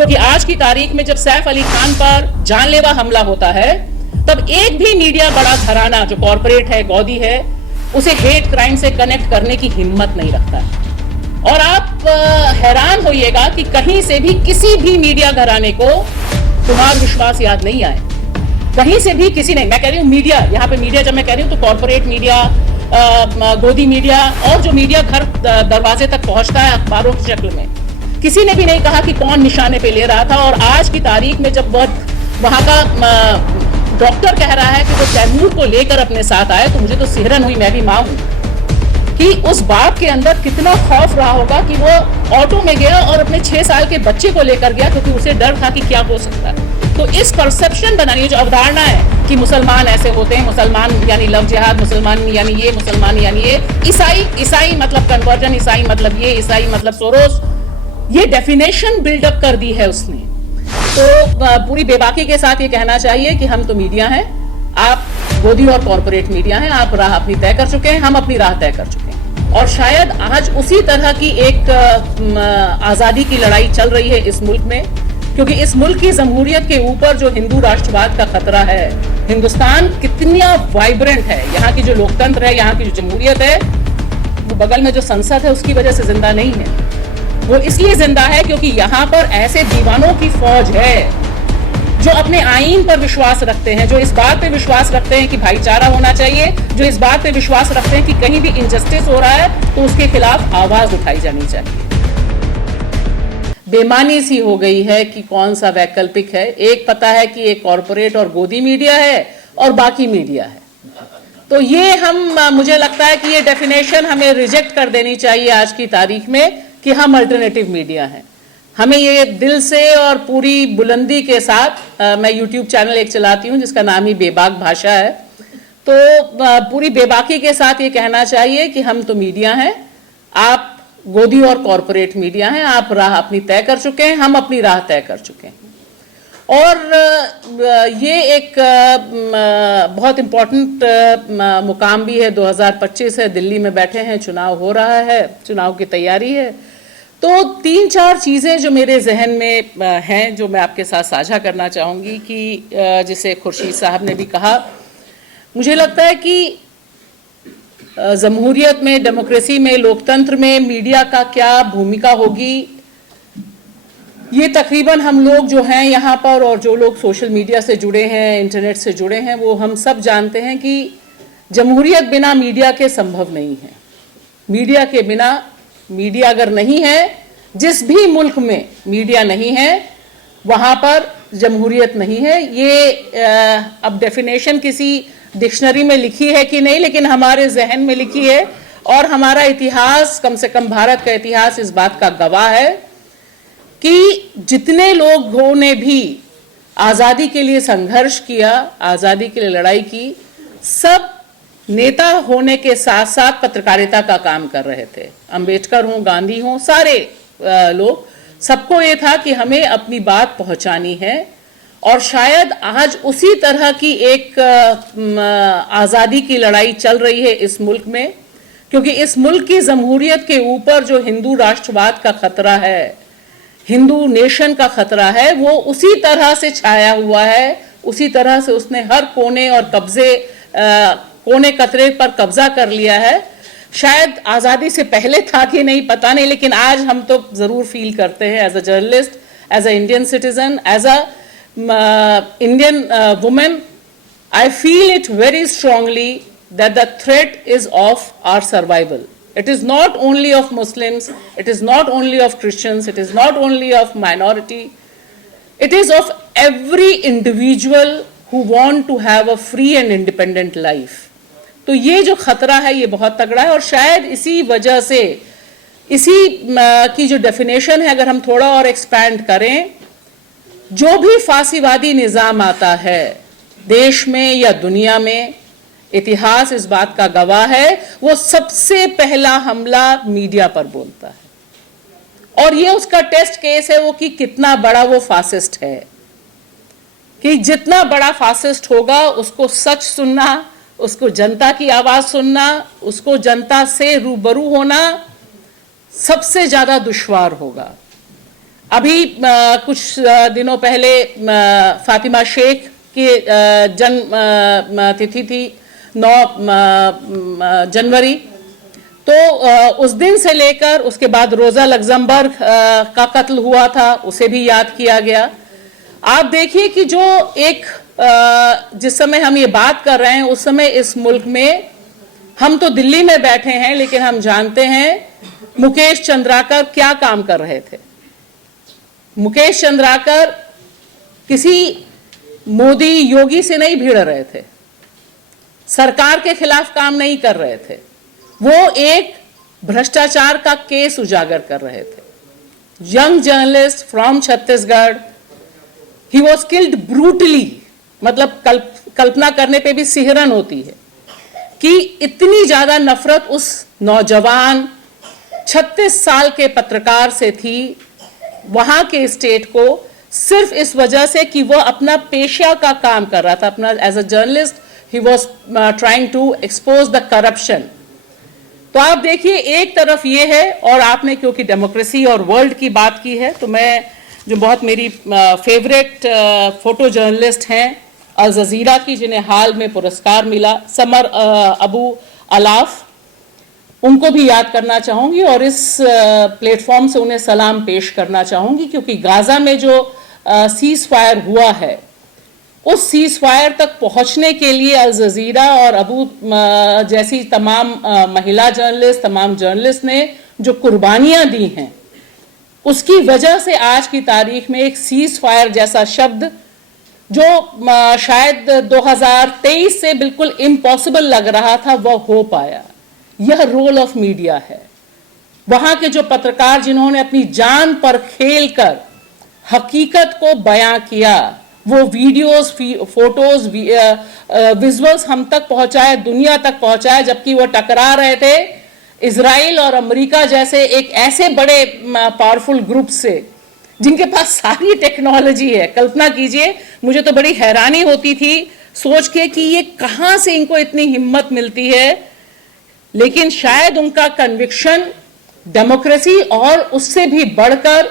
क्योंकि आज की तारीख में जब सैफ अली खान पर जानलेवा हमला होता है तब एक भी मीडिया बड़ा घराना जो कॉरपोरेट है, गौदी है, उसे हेट क्राइम से कनेक्ट करने की हिम्मत नहीं रखता है। और आप हैरान होइएगा कि कहीं से भी किसी भी मीडिया घराने को कुमार विश्वास याद नहीं आए, कहीं से भी किसी ने। मैं कह रही हूँ मीडिया, यहाँ पे मीडिया जब मैं कह रही हूँ तो कॉर्पोरेट मीडिया, गोदी मीडिया और जो मीडिया घर दरवाजे तक पहुंचता है अखबारों की शक्ल में, किसी ने भी नहीं कहा कि कौन निशाने पे ले रहा था। और आज की तारीख में जब वहां का डॉक्टर कह रहा है कि वो तैमूर को लेकर अपने साथ आए, तो मुझे तो सिहरन हुई, मैं भी मां हूं, कि उस बाप के अंदर कितना खौफ रहा होगा कि वो ऑटो में गया और अपने 6 साल के बच्चे को लेकर गया, क्योंकि उसे डर था कि क्या हो सकता है। तो इस परसेप्शन बनानी, जो अवधारणा है कि मुसलमान ऐसे होते हैं, मुसलमान यानी लव जिहाद, मुसलमान यानी ये, मुसलमान यानी ये, ईसाई मतलब कन्वर्जन, ईसाई मतलब ये, ईसाई मतलब सोरोस, ये डेफिनेशन बिल्डअप कर दी है उसने। तो पूरी बेबाकी के साथ ये कहना चाहिए कि हम तो मीडिया हैं, आप गोदी और कॉर्पोरेट मीडिया हैं, आप राह अपनी तय कर चुके हैं, हम अपनी राह तय कर चुके हैं। और शायद आज उसी तरह की एक आजादी की लड़ाई चल रही है इस मुल्क में, क्योंकि इस मुल्क की जमहूरियत के ऊपर जो हिंदू राष्ट्रवाद का खतरा है, हिंदुस्तान कितना वाइब्रेंट है, यहाँ की जो लोकतंत्र है, यहाँ की जो जमहूरियत है, वो बगल में जो संसद है उसकी वजह से जिंदा नहीं है। वो इसलिए जिंदा है क्योंकि यहाँ पर ऐसे दीवानों की फौज है जो अपने आईन पर विश्वास रखते हैं, जो इस बात पे विश्वास रखते हैं कि भाईचारा होना चाहिए, जो इस बात पे विश्वास रखते हैं कि कहीं भी इनजस्टिस हो रहा है तो उसके खिलाफ आवाज उठाई जानी चाहिए। बेमानी सी हो गई है कि कौन सा वैकल्पिक है। एक पता है कि एक कॉरपोरेट और गोदी मीडिया है और बाकी मीडिया है, तो ये मुझे लगता है कि ये डेफिनेशन हमें रिजेक्ट कर देनी चाहिए आज की तारीख में कि हम अल्टरनेटिव मीडिया हैं। हमें ये दिल से और पूरी बुलंदी के साथ, मैं यूट्यूब चैनल एक चलाती हूँ जिसका नाम ही बेबाक भाषा है, तो पूरी बेबाकी के साथ ये कहना चाहिए कि हम तो मीडिया हैं, आप गोदी और कॉरपोरेट मीडिया हैं, आप राह अपनी तय कर चुके हैं, हम अपनी राह तय कर चुके हैं। और ये एक बहुत इम्पोर्टेंट मुकाम भी है, 2025 है, दिल्ली में बैठे हैं, चुनाव हो रहा है, चुनाव की तैयारी है। तो 3-4 चीज़ें जो मेरे जहन में हैं, जो मैं आपके साथ साझा करना चाहूँगी कि जिसे खुर्शीद साहब ने भी कहा, मुझे लगता है कि जमहूरियत में, डेमोक्रेसी में, लोकतंत्र में मीडिया का क्या भूमिका होगी, ये तकरीबन हम लोग जो हैं यहाँ पर और जो लोग सोशल मीडिया से जुड़े हैं, इंटरनेट से जुड़े हैं, वो हम सब जानते हैं कि जमहूरियत बिना मीडिया के संभव नहीं है। मीडिया के बिना, मीडिया अगर नहीं है, जिस भी मुल्क में मीडिया नहीं है वहाँ पर जमहूरियत नहीं है। ये अब डेफिनेशन किसी डिक्शनरी में लिखी है कि नहीं, लेकिन हमारे जहन में लिखी है और हमारा इतिहास, कम से कम भारत का इतिहास इस बात का गवाह है कि जितने लोगों ने भी आज़ादी के लिए संघर्ष किया, आज़ादी के लिए लड़ाई की, सब नेता होने के साथ साथ पत्रकारिता का काम कर रहे थे। अंबेडकर हों, गांधी हों, सारे लोग, सबको ये था कि हमें अपनी बात पहुंचानी है। और शायद आज उसी तरह की एक आज़ादी की लड़ाई चल रही है इस मुल्क में, क्योंकि इस मुल्क की जमहूरियत के ऊपर जो हिंदू राष्ट्रवाद का खतरा है, हिंदू नेशन का खतरा है, वो उसी तरह से छाया हुआ है, उसी तरह से उसने हर कोने और कोने कतरे पर कब्जा कर लिया है। शायद आज़ादी से पहले था कि नहीं पता नहीं, लेकिन आज हम तो ज़रूर फील करते हैं as a journalist, as a Indian citizen, as a Indian women, I feel it very strongly that the threat is of our survival. It is not only of Muslims, it is not only of Christians, it is not only of minority, it is of every individual who want to have a free and independent life. तो ये जो खतरा है ये बहुत तगड़ा है, और शायद इसी वजह से, इसी की जो डेफिनेशन है अगर हम थोड़ा और एक्सपैंड करें, जो भी फांसीवादी निज़ाम आता है देश में या दुनिया में, इतिहास इस बात का गवाह है, वो सबसे पहला हमला मीडिया पर बोलता है। और ये उसका टेस्ट केस है वो कि कितना बड़ा वो फासिस्ट है, कि जितना बड़ा फासिस्ट होगा उसको सच सुनना, उसको जनता की आवाज सुनना, उसको जनता से रूबरू होना सबसे ज्यादा दुश्वार होगा। अभी कुछ दिनों पहले फातिमा शेख की जन्म तिथि थी 9 जनवरी। तो उस दिन से लेकर उसके बाद रोजा लग्जमबर्ग का कत्ल हुआ था, उसे भी याद किया गया। आप देखिए कि जो एक जिस समय हम ये बात कर रहे हैं उस समय इस मुल्क में, हम तो दिल्ली में बैठे हैं लेकिन हम जानते हैं मुकेश चंद्राकर क्या काम कर रहे थे। मुकेश चंद्राकर किसी मोदी योगी से नहीं भिड़ रहे थे, सरकार के खिलाफ काम नहीं कर रहे थे, वो एक भ्रष्टाचार का केस उजागर कर रहे थे। Young journalist from Chhattisgarh, he was killed brutally, मतलब कल्पना करने पे भी सिहरन होती है कि इतनी ज्यादा नफरत उस नौजवान 36 साल के पत्रकार से थी वहां के स्टेट को, सिर्फ इस वजह से कि वो अपना पेशा का काम कर रहा था, अपना as a journalist he was trying to expose the corruption. तो आप देखिए एक तरफ ये है, और आपने क्योंकि डेमोक्रेसी और वर्ल्ड की बात की है, तो मैं जो बहुत मेरी फेवरेट फोटो जर्नलिस्ट हैं अल जजीरा की, जिन्हें हाल में पुरस्कार मिला, समर अबू अलाफ, उनको भी याद करना चाहूंगी और इस प्लेटफॉर्म से उन्हें सलाम पेश करना चाहूंगी, क्योंकि गाजा में जो सीज फायर हुआ है उस सीज फायर तक पहुंचने के लिए अल जजीरा और अबू जैसी तमाम महिला जर्नलिस्ट, तमाम जर्नलिस्ट ने जो कुर्बानियां दी हैं, उसकी वजह से आज की तारीख में एक सीज फायर जैसा शब्द जो शायद 2023 से बिल्कुल इम्पॉसिबल लग रहा था, वह हो पाया। यह रोल ऑफ मीडिया है। वहां के जो पत्रकार जिन्होंने अपनी जान पर खेलकर हकीकत को बयां किया, वो वीडियोस, फोटोज, विजुअल्स हम तक पहुंचाए, दुनिया तक पहुंचाए, जबकि वो टकरा रहे थे इजराइल और अमेरिका जैसे एक ऐसे बड़े पावरफुल ग्रुप से जिनके पास सारी टेक्नोलॉजी है। कल्पना कीजिए, मुझे तो बड़ी हैरानी होती थी सोच के कि ये कहां से इनको इतनी हिम्मत मिलती है, लेकिन शायद उनका कन्विक्शन डेमोक्रेसी और उससे भी बढ़कर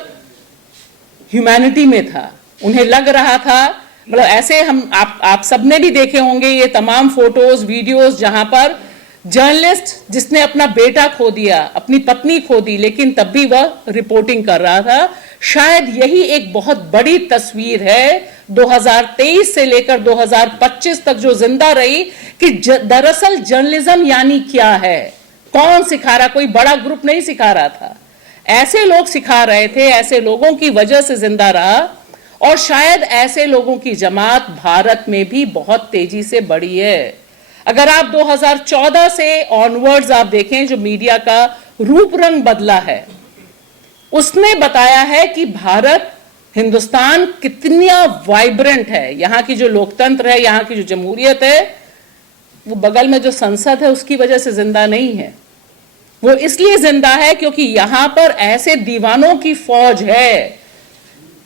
ह्यूमैनिटी में था। उन्हें लग रहा था, मतलब ऐसे हम आप सबने भी देखे होंगे ये तमाम फोटोज, वीडियोस, जहां पर जर्नलिस्ट जिसने अपना बेटा खो दिया, अपनी पत्नी खो दी, लेकिन तब भी वह रिपोर्टिंग कर रहा था। शायद यही एक बहुत बड़ी तस्वीर है 2023 से लेकर 2025 तक जो जिंदा रही, कि दरअसल जर्नलिज्म यानी क्या है, कौन सिखा रहा, कोई बड़ा ग्रुप नहीं सिखा रहा था, ऐसे लोग सिखा रहे थे, ऐसे लोगों की वजह से जिंदा रहा। और शायद ऐसे लोगों की जमात भारत में भी बहुत तेजी से बढ़ी है। अगर आप 2014 से ऑनवर्ड्स आप देखें, जो मीडिया का रूप रंग बदला है, उसने बताया है कि भारत, हिंदुस्तान कितना वाइब्रेंट है। यहाँ की जो लोकतंत्र है, यहाँ की जो जमहूरियत है, वो बगल में जो संसद है उसकी वजह से जिंदा नहीं है। वो इसलिए जिंदा है क्योंकि यहां पर ऐसे दीवानों की फौज है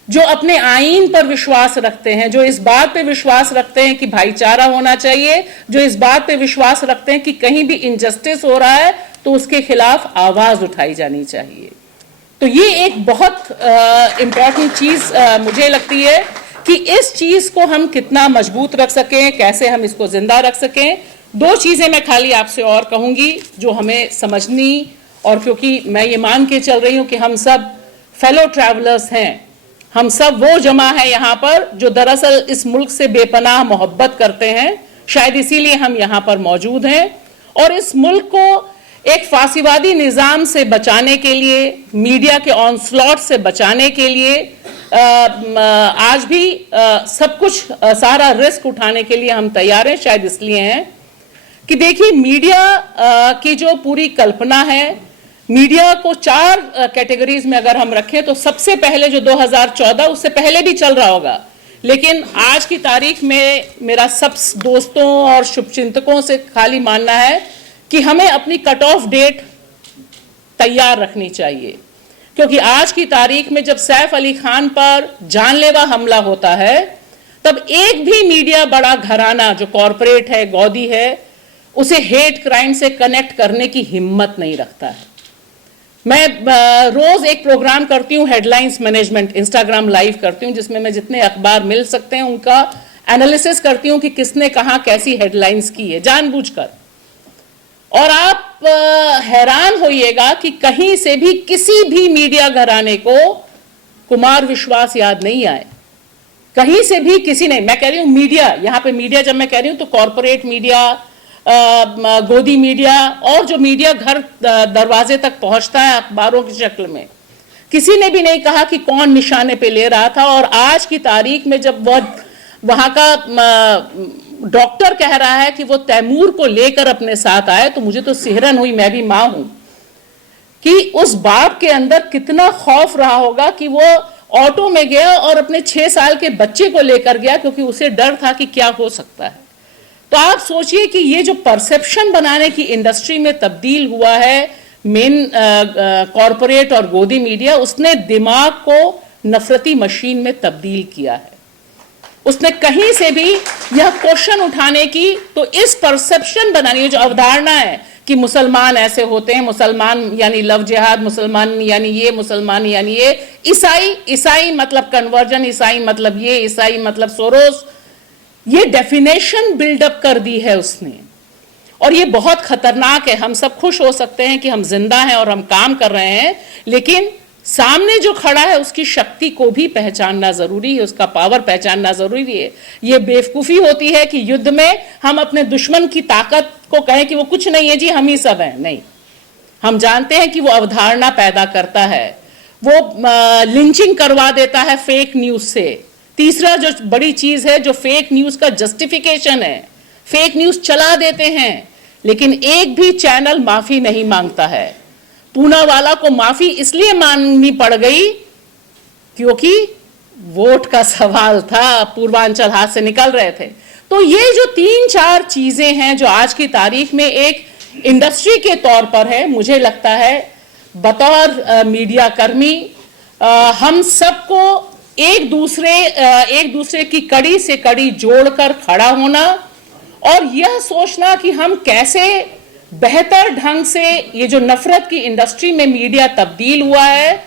जो अपने आईन पर विश्वास रखते हैं, जो इस बात पे विश्वास रखते हैं कि भाईचारा होना चाहिए, जो इस बात पे विश्वास रखते हैं कि कहीं भी इनजस्टिस हो रहा है तो उसके खिलाफ आवाज उठाई जानी चाहिए। तो ये एक बहुत इंपॉर्टेंट चीज मुझे लगती है कि इस चीज को हम कितना मजबूत रख सकें, कैसे हम इसको जिंदा रख सकें। दो चीजें मैं खाली आपसे और कहूंगी जो हमें समझनी, और क्योंकि मैं ये मान के चल रही हूं कि हम सब फेलो ट्रैवलर्स हैं, हम सब वो जमा है यहाँ पर जो दरअसल इस मुल्क से बेपनाह मोहब्बत करते हैं, शायद इसीलिए हम यहाँ पर मौजूद हैं। और इस मुल्क को एक फांसीवादी निजाम से बचाने के लिए, मीडिया के ऑनस्लॉट से बचाने के लिए आज भी सब कुछ, सारा रिस्क उठाने के लिए हम तैयार हैं। शायद इसलिए हैं कि देखिए, मीडिया की जो पूरी कल्पना है, मीडिया को 4 कैटेगरीज में अगर हम रखें तो सबसे पहले जो 2014, उससे पहले भी चल रहा होगा, लेकिन आज की तारीख में मेरा सब दोस्तों और शुभचिंतकों से खाली मानना है कि हमें अपनी कट ऑफ डेट तैयार रखनी चाहिए। क्योंकि आज की तारीख में जब सैफ अली खान पर जानलेवा हमला होता है, तब एक भी मीडिया बड़ा घराना जो कॉरपोरेट है, गौदी है, उसे हेट क्राइम से कनेक्ट करने की हिम्मत नहीं रखता है। मैं रोज एक प्रोग्राम करती हूँ, हेडलाइंस मैनेजमेंट, इंस्टाग्राम लाइव करती हूँ, जिसमें मैं जितने अखबार मिल सकते हैं उनका एनालिसिस करती हूँ कि किसने कहाँ कैसी हेडलाइंस की है जानबूझकर। और आप हैरान होइएगा कि कहीं से भी किसी भी मीडिया घराने को कुमार विश्वास याद नहीं आए, कहीं से भी किसी ने। मैं कह रही हूं मीडिया, यहां पे मीडिया जब मैं कह रही हूं तो कॉरपोरेट मीडिया, गोदी मीडिया और जो मीडिया घर दरवाजे तक पहुंचता है अखबारों की शक्ल में, किसी ने भी नहीं कहा कि कौन निशाने पे ले रहा था। और आज की तारीख में जब वहां का डॉक्टर कह रहा है कि वो तैमूर को लेकर अपने साथ आए, तो मुझे तो सिहरन हुई, मैं भी मां हूं, कि उस बाप के अंदर कितना खौफ रहा होगा कि वो ऑटो में गया और अपने 6 साल के बच्चे को लेकर गया, क्योंकि उसे डर था कि क्या हो सकता है। तो आप सोचिए कि ये जो परसेप्शन बनाने की इंडस्ट्री में तब्दील हुआ है मेन कॉरपोरेट और गोदी मीडिया, उसने दिमाग को नफरती मशीन में तब्दील किया है। उसने कहीं से भी यह क्वेश्चन उठाने की, तो इस परसेप्शन बनाने, जो अवधारणा है कि मुसलमान ऐसे होते हैं, मुसलमान यानी लव जिहाद, मुसलमान यानी ये, मुसलमान यानी ये, ईसाई मतलब कन्वर्जन, ईसाई मतलब ये, ईसाई मतलब सोरोस, ये डेफिनेशन बिल्डअप कर दी है उसने। और ये बहुत खतरनाक है। हम सब खुश हो सकते हैं कि हम जिंदा हैं और हम काम कर रहे हैं, लेकिन सामने जो खड़ा है उसकी शक्ति को भी पहचानना जरूरी है, उसका पावर पहचानना जरूरी है। ये बेवकूफी होती है कि युद्ध में हम अपने दुश्मन की ताकत को कहें कि वो कुछ नहीं है जी, हम ही सब हैं। नहीं, हम जानते हैं कि वो अवधारणा पैदा करता है, वो लिंचिंग करवा देता है फेक न्यूज से। तीसरा जो बड़ी चीज है, जो फेक न्यूज का जस्टिफिकेशन है, फेक न्यूज चला देते हैं, लेकिन एक भी चैनल माफी नहीं मांगता है। पूनावाला को माफी इसलिए मांगनी पड़ गई क्योंकि वोट का सवाल था, पूर्वांचल हाथ से निकल रहे थे। तो ये जो 3-4 चीजें हैं जो आज की तारीख में एक इंडस्ट्री के तौर पर है, मुझे लगता है बतौर मीडिया कर्मी हम सबको एक दूसरे की कड़ी से कड़ी जोड़कर खड़ा होना और यह सोचना कि हम कैसे बेहतर ढंग से ये जो नफरत की इंडस्ट्री में मीडिया तब्दील हुआ है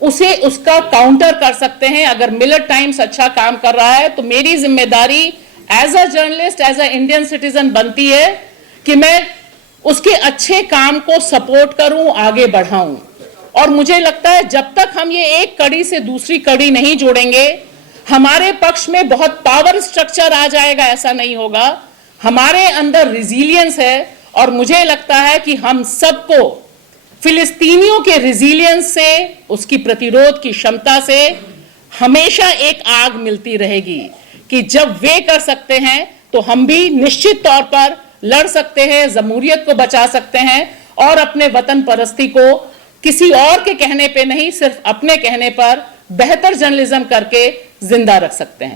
उसे उसका काउंटर कर सकते हैं। अगर मिलर टाइम्स अच्छा काम कर रहा है तो मेरी जिम्मेदारी as a journalist, as a Indian citizen बनती है कि मैं उसके अच्छे काम को सपोर्ट करूं, आगे बढ़ाऊं। और मुझे लगता है जब तक हम ये एक कड़ी से दूसरी कड़ी नहीं जोड़ेंगे, हमारे पक्ष में बहुत पावर स्ट्रक्चर आ जाएगा, ऐसा नहीं होगा। हमारे अंदर रिजिलियंस है और मुझे लगता है कि हम सबको फिलिस्तीनियों के रिजिलियंस से, उसकी प्रतिरोध की क्षमता से हमेशा एक आग मिलती रहेगी कि जब वे कर सकते हैं तो हम भी निश्चित तौर पर लड़ सकते हैं, जमहूरियत को बचा सकते हैं और अपने वतन परस्ती को किसी और के कहने पे नहीं, सिर्फ अपने कहने पर बेहतर जर्नलिज्म करके जिंदा रख सकते हैं।